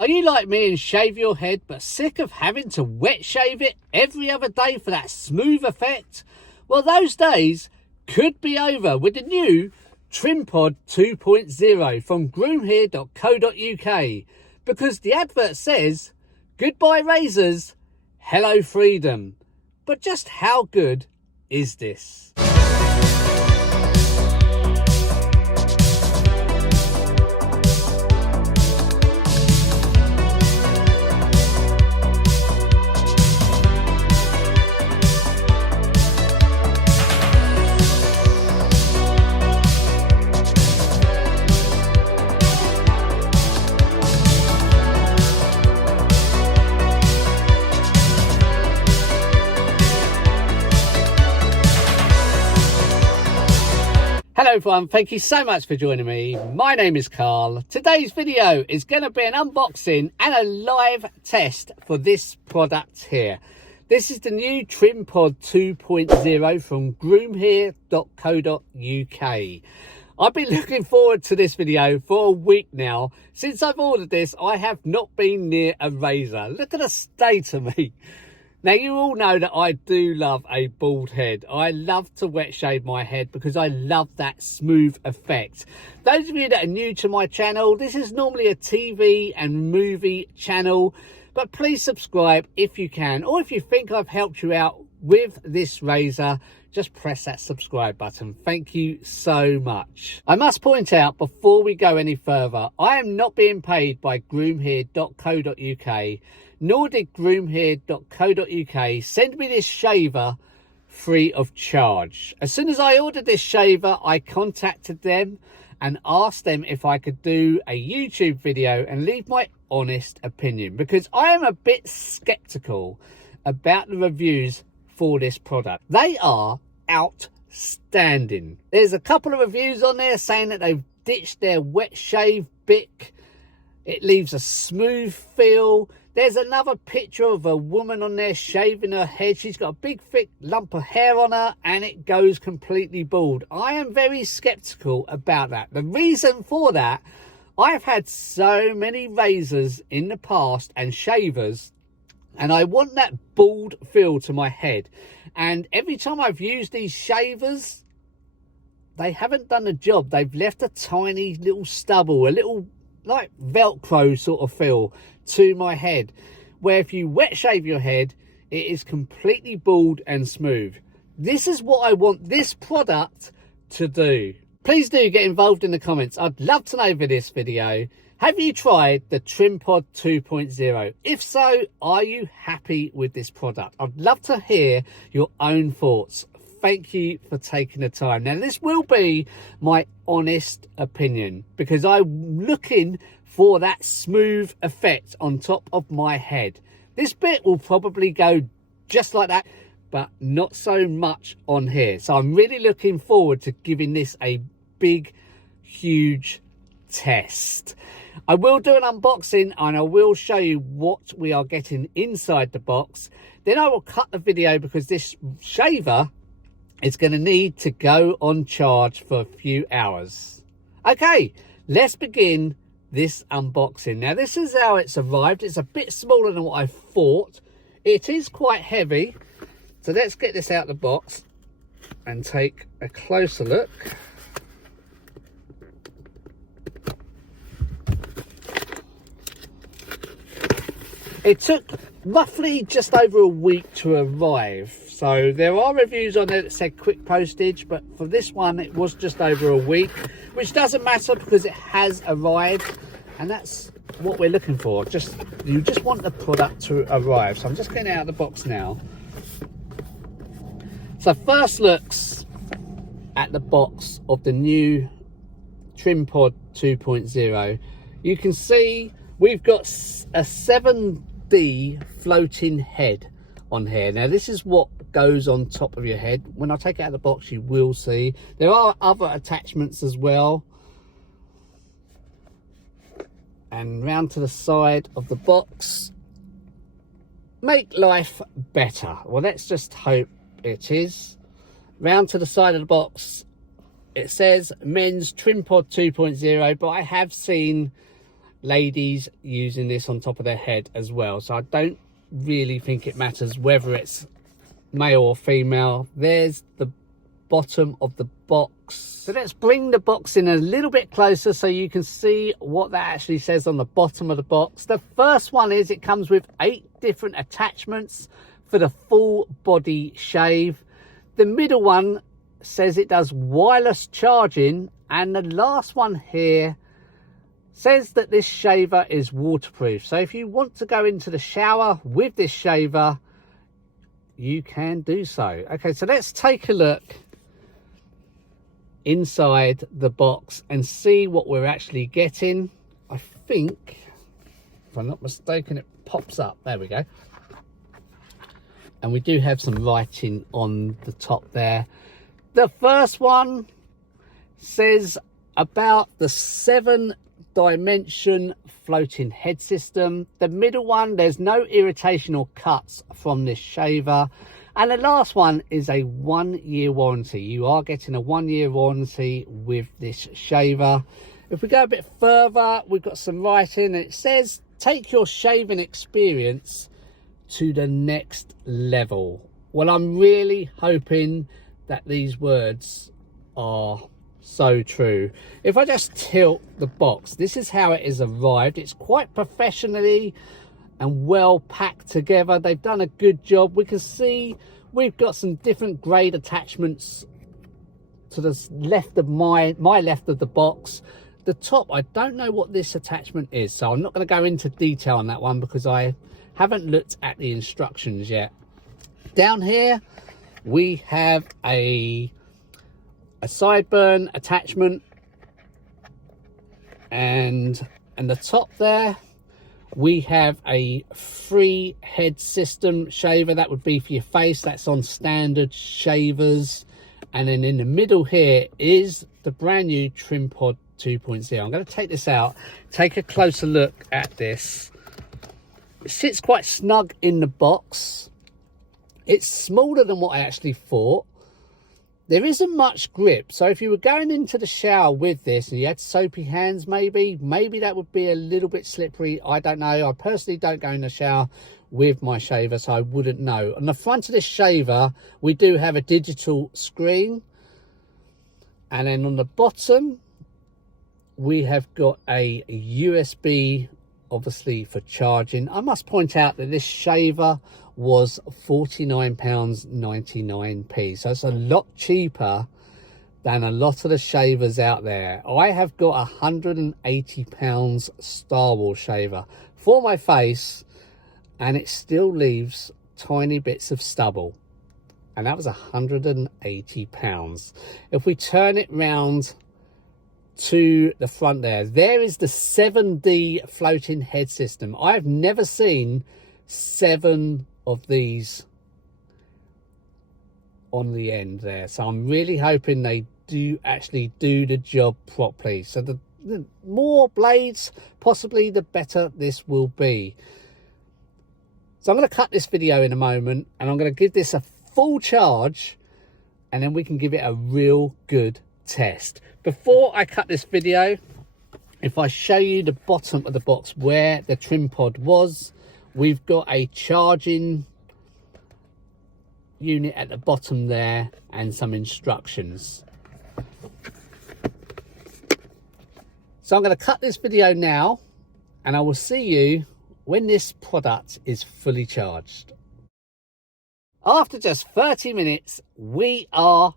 Are you like me and shave your head but sick of having to wet shave it every other day for that smooth effect? Well, those days could be over with the new TrimPod 2.0 from groomhere.co.uk, because the advert says, "Goodbye razors, hello freedom." But just how good is this? Hello everyone, thank you so much for joining me. My name is Carl. Today's video is going to be an unboxing and a live test for this product here. This is the new TrimPod 2.0 from groomhere.co.uk. I've been looking forward to this video for a week now. Since I've ordered this, I have not been near a razor. Look at the state of me. Now, you all know that I do love a bald head. I love to wet shave my head because I love that smooth effect. Those of you that are new to my channel, this is normally a TV and movie channel, but please subscribe if you can, or if you think I've helped you out with this razor, just press that subscribe button. Thank you so much. I must point out before we go any further, I am not being paid by groomhere.co.uk, nor did groomhere.co.uk send me this shaver free of charge. As soon as I ordered this shaver, I contacted them and asked them if I could do a YouTube video and leave my honest opinion, because I am a bit skeptical about the reviews for this product. They are outstanding. There's a couple of reviews on there saying that they've ditched their wet shave bic. It leaves a smooth feel. There's another picture of a woman on there shaving her head. She's got a big thick lump of hair on her and it goes completely bald. I am very skeptical about that. The reason for that, I've had so many razors in the past and shavers, and I want that bald feel to my head. And every time I've used these shavers, they haven't done the job. They've left a tiny little stubble, a little like Velcro sort of feel to my head, where if you wet shave your head, it is completely bald and smooth. This is what I want this product to do. Please do get involved in the comments. I'd love to know for this video. Have you tried the TrimPod 2.0? If so, are you happy with this product? I'd love to hear your own thoughts. Thank you for taking the time. Now, this will be my honest opinion, because I'm looking for that smooth effect on top of my head. This bit will probably go just like that, but not so much on here. So I'm really looking forward to giving this a big, huge test. I will do an unboxing and I will show you what we are getting inside the box. Then I will cut the video because this shaver is going to need to go on charge for a few hours. Okay, let's begin this unboxing. Now, this is how it's arrived. It's a bit smaller than what I thought. It is quite heavy. So let's get this out of the box and take a closer look. It took roughly just over a week to arrive. So there are reviews on there that said quick postage, but for this one it was just over a week, which doesn't matter because it has arrived, and that's what we're looking for. You just want the product to arrive. So I'm just getting it out of the box now. So first looks at the box of the new TrimPod 2.0. You can see we've got a 7D floating head on here. Now, this is what goes on top of your head. When I take it out of the box, you will see there are other attachments as well. And round to the side of the box, make life better. Well, let's just hope it is. Round to the side of the box, it says men's TrimPod 2.0, but I have seen ladies using this on top of their head as well. So I don't really think it matters whether it's male or female. There's the bottom of the box. So let's bring the box in a little bit closer so you can see what that actually says on the bottom of the box. The first one is it comes with 8 different attachments for the full body shave. The middle one says it does wireless charging, and the last one here says that this shaver is waterproof. So if you want to go into the shower with this shaver, you can do so. Okay, so let's take a look inside the box and see what we're actually getting. I think, if I'm not mistaken, it pops up. There we go. And we do have some writing on the top there. The first one says about the 7-dimension floating head system. The middle one, there's no irritation or cuts from this shaver. And the last one is a 1-year warranty. You are getting a 1-year warranty with this shaver. If we go a bit further, we've got some writing, and it says, take your shaving experience to the next level. Well, I'm really hoping that these words are so true. If I just tilt the box, this is how it has arrived. It's quite professionally and well packed together. They've done a good job. We can see we've got some different grade attachments to the left of my left of the box. The top, I don't know what this attachment is, so I'm not going to go into detail on that one because I haven't looked at the instructions yet. Down here we have a sideburn attachment, and the top there we have a 3 head system shaver. That would be for your face. That's on standard shavers. And then in the middle here is the brand new trim pod 2.0. I'm going to take this out, take a closer look at this. It sits quite snug in the box. It's smaller than what I actually thought. There isn't much grip, so if you were going into the shower with this and you had soapy hands, maybe that would be a little bit slippery. I don't know. I personally don't go in the shower with my shaver, so I wouldn't know. On the front of this shaver, we do have a digital screen, and then on the bottom, we have got a USB, obviously for charging. I must point out that this shaver was £49.99, so it's a lot cheaper than a lot of the shavers out there. I have got £180 Star Wars shaver for my face, and it still leaves tiny bits of stubble, and that was £180. If we turn it round to the front there is the 7D floating head system. I've never seen 7 of these on the end there, so I'm really hoping they do actually do the job properly. So the more blades possibly, the better this will be. So I'm going to cut this video in a moment, and I'm going to give this a full charge, and then we can give it a real good test. Before I cut this video, if I show you the bottom of the box where the trim pod was, we've got a charging unit at the bottom there and some instructions. So I'm going to cut this video now, and I will see you when this product is fully charged. After just 30 minutes, we are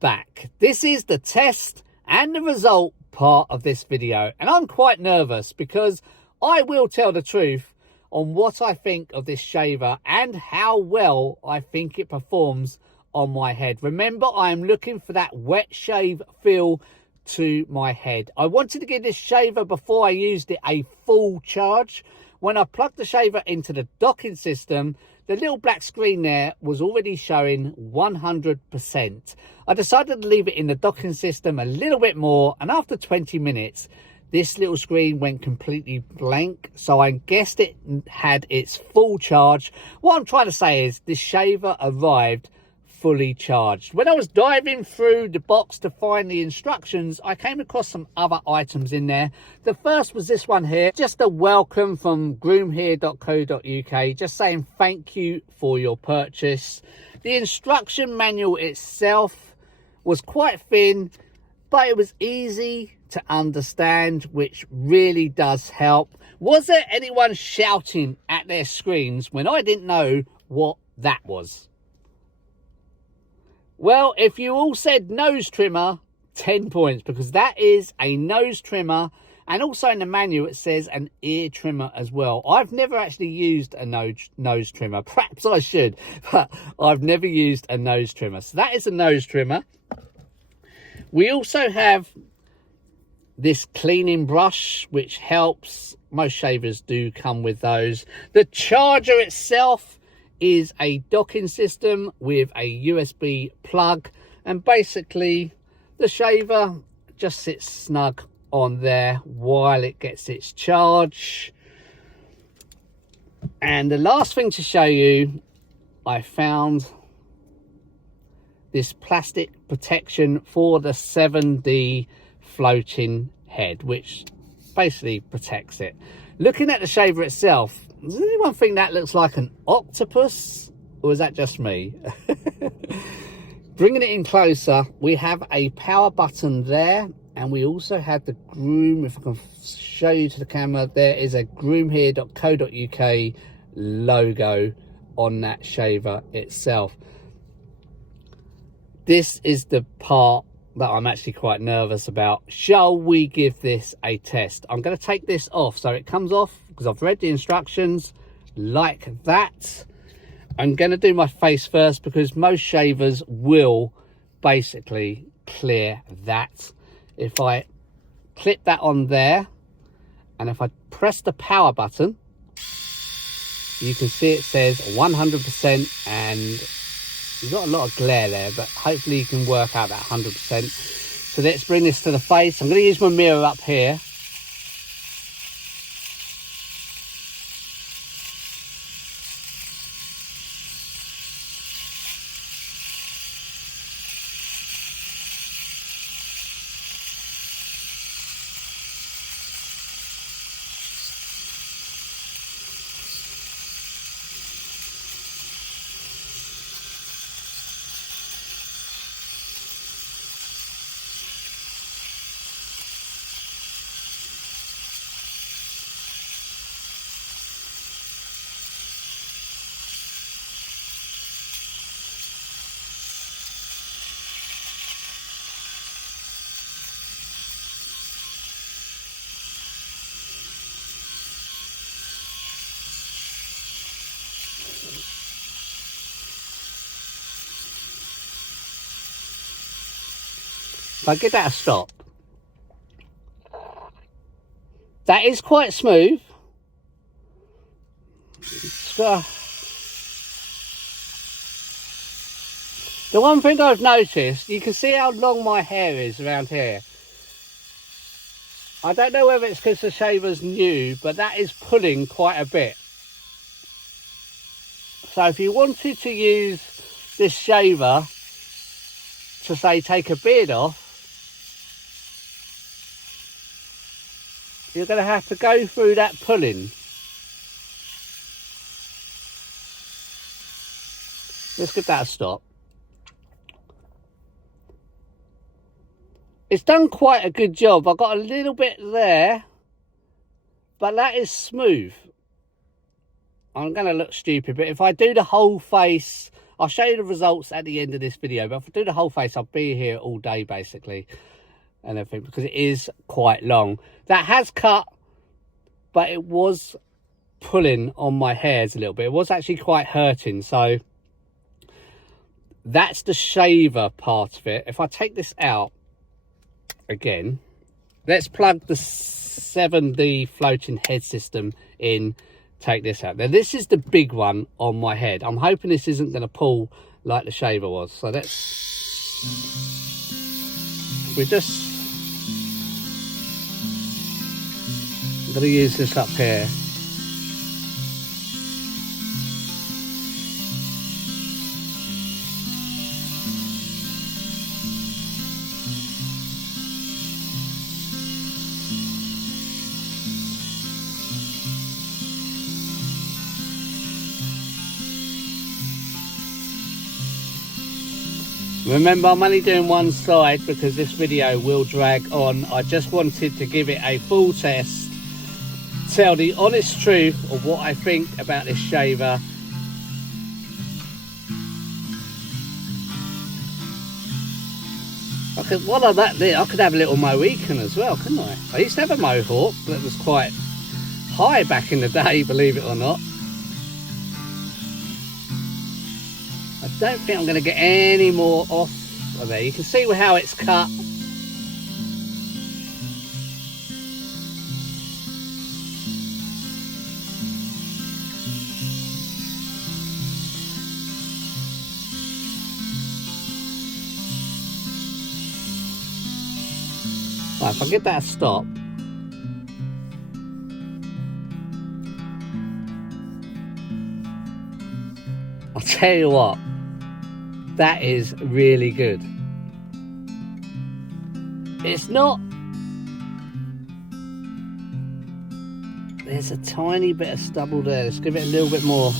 back. This is the test and the result part of this video, and I'm quite nervous because I will tell the truth on what I think of this shaver and how well I think it performs on my head. Remember, I am looking for that wet shave feel to my head. I wanted to give this shaver, before I used it, a full charge. When I plugged the shaver into the docking system, the little black screen there was already showing 100%. I decided to leave it in the docking system a little bit more, and after 20 minutes, this little screen went completely blank, so I guessed it had its full charge. What I'm trying to say is this shaver arrived fully charged. When I was diving through the box to find the instructions, I came across some other items in there. The first was this one here, just a welcome from groomhere.co.uk, just saying thank you for your purchase. The instruction manual itself was quite thin, but it was easy to understand, which really does help. Was there anyone shouting at their screens when I didn't know what that was? Well, if you all said nose trimmer, 10 points, because that is a nose trimmer, and also in the manual it says an ear trimmer as well. I've never actually used a nose trimmer. Perhaps I should, but I've never used a nose trimmer. So that is a nose trimmer. We also have this cleaning brush, which helps. Most shavers do come with those. The charger itself is a docking system with a USB plug, and basically the shaver just sits snug on there while it gets its charge. And the last thing to show you, I found this plastic protection for the 7D floating head, which basically protects it. Looking at the shaver itself, does anyone think that looks like an octopus, or is that just me? Bringing it in closer, we have a power button there, and we also have the Groom. If I can show you to the camera, there is a groomhere.co.uk logo on that shaver itself. This is the part that I'm actually quite nervous about. Shall we give this a test? I'm going to take this off so it comes off, because I've read the instructions like that. I'm going to do my face first, because most shavers will basically clear that. If I clip that on there, and if I press the power button, you can see it says 100%, and you've got a lot of glare there, but hopefully you can work out that 100%. So let's bring this to the face. I'm going to use my mirror up here. If I give that a stop, that is quite smooth. The one thing I've noticed, you can see how long my hair is around here. I don't know whether it's because the shaver's new, but that is pulling quite a bit. So if you wanted to use this shaver to, say, take a beard off, you're going to have to go through that pulling. Let's give that a stop. It's done quite a good job. I got a little bit there, but that is smooth. I'm going to look stupid, but if I do the whole face, I'll show you the results at the end of this video, but if I do the whole face, I'll be here all day basically and everything, because it is quite long. That has cut, but it was pulling on my hairs a little bit. It was actually quite hurting. So that's the shaver part of it. If I take this out again, let's plug the 7D floating head system in. Take this out. Now this is the big one on my head. I'm hoping this isn't going to pull like the shaver was. So I'm going to use this up here. Remember, I'm only doing one side because this video will drag on. I just wanted to give it a full test, tell the honest truth of what I think about this shaver. While I'm at there, I could have a little Mohican as well, couldn't I? I used to have a Mohawk that was quite high back in the day, believe it or not. I don't think I'm going to get any more off of there. You can see how it's cut. Right, if I give that a stop. I'll tell you what, that is really good. It's not, there's a tiny bit of stubble there. Let's give it a little bit more.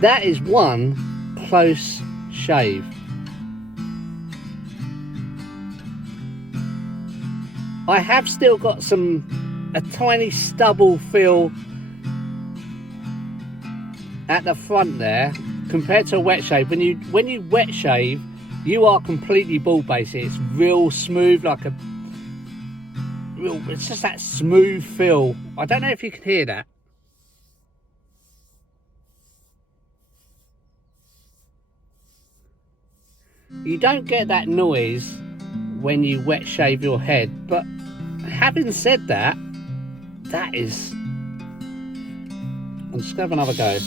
That is one close shave. I have still got a tiny stubble feel at the front there compared to a wet shave. When you wet shave, you are completely bald basically. It's real smooth, like it's just that smooth feel. I don't know if you can hear that. You don't get that noise when you wet shave your head, but having said that, that is... I'm just going to have another go.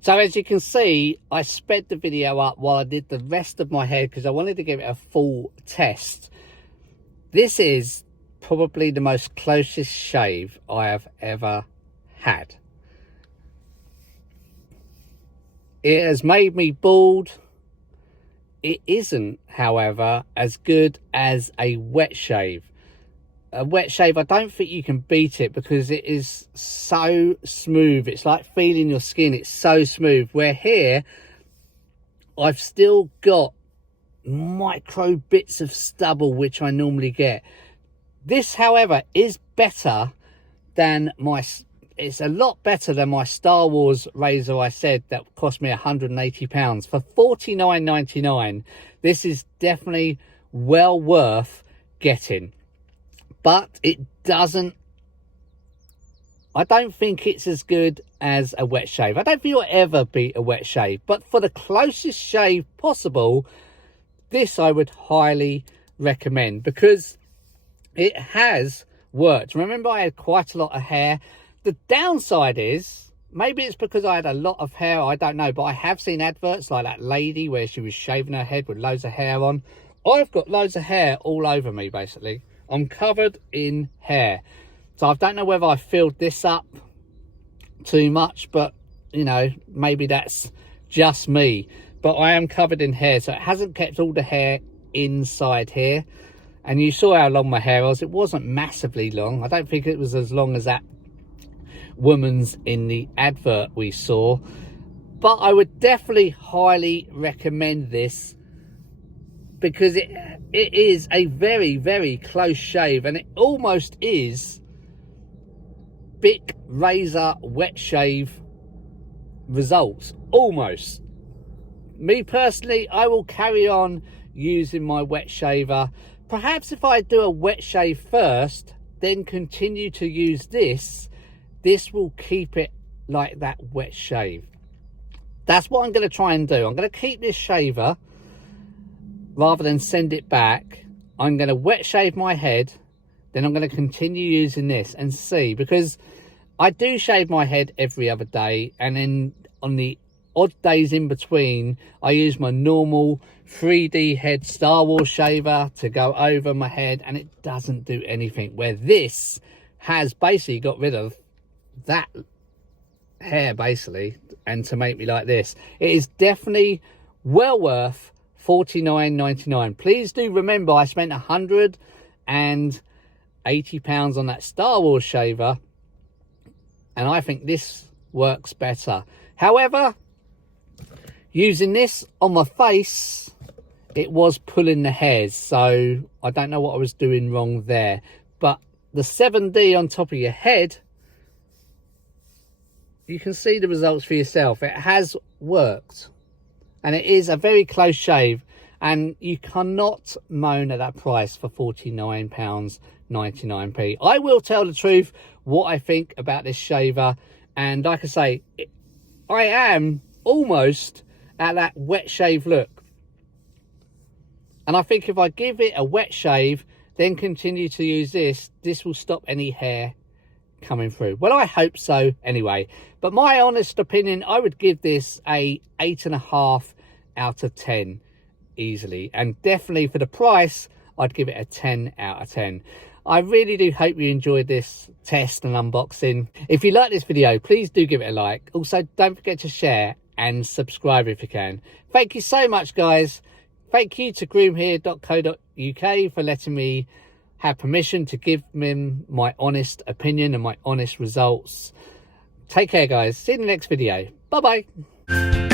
So as you can see, I sped the video up while I did the rest of my hair because I wanted to give it a full test. This is probably the most closest shave I have ever had. It has made me bald. It isn't, however, as good as a wet shave. A wet shave, I don't think you can beat it because it is so smooth. It's like feeling your skin. It's so smooth. Where here, I've still got micro bits of stubble, which I normally get. This, however, is better than it's a lot better than my Star Wars razor I said that cost me £180. For $49.99, this is definitely well worth getting. But it doesn't, I don't think it's as good as a wet shave. I don't think you'll ever beat a wet shave. But for the closest shave possible, this I would highly recommend because it has worked. Remember, I had quite a lot of hair. The downside is, maybe it's because I had a lot of hair, I don't know. But I have seen adverts like that lady where she was shaving her head with loads of hair on. I've got loads of hair all over me, basically. I'm covered in hair. So I don't know whether I filled this up too much, but, you know, maybe that's just me. But I am covered in hair, so it hasn't kept all the hair inside here. And you saw how long my hair was. It wasn't massively long. I don't think it was as long as that woman's in the advert we saw. but I would definitely highly recommend this because it is a very, very close shave, and it almost is Bic razor wet shave results. Almost. Me personally, I will carry on using my wet shaver. Perhaps if I do a wet shave first, then continue to use this will keep it like that wet shave. That's what I'm going to try and do. I'm going to keep this shaver rather than send it back. I'm going to wet shave my head, then I'm going to continue using this and see, because I do shave my head every other day, and then on the odd days in between I use my normal 3D head Star Wars shaver to go over my head, and it doesn't do anything, where this has basically got rid of that hair basically, and to make me like this. It is definitely well worth $49.99. Please do remember I spent £180 on that Star Wars shaver, and I think this works better. However, using this on my face, it was pulling the hairs, so I don't know what I was doing wrong there. But the 7D on top of your head, you can see the results for yourself. It has worked, and it is a very close shave, and you cannot moan at that price for £49.99. I will tell the truth what I think about this shaver, and like I say, I am almost at that wet shave look, and I think if I give it a wet shave then continue to use this will stop any hair coming through. Well, I hope so anyway. But my honest opinion, I would give this a 8.5 out of 10 easily, and definitely for the price I'd give it a 10 out of 10. I really do hope you enjoyed this test and unboxing. If you like this video, please do give it a like. Also, don't forget to share and subscribe if you can. Thank you so much, guys. Thank you to groomhere.co.uk for letting me have permission to give them my honest opinion and my honest results. Take care, guys. See you in the next video. Bye bye.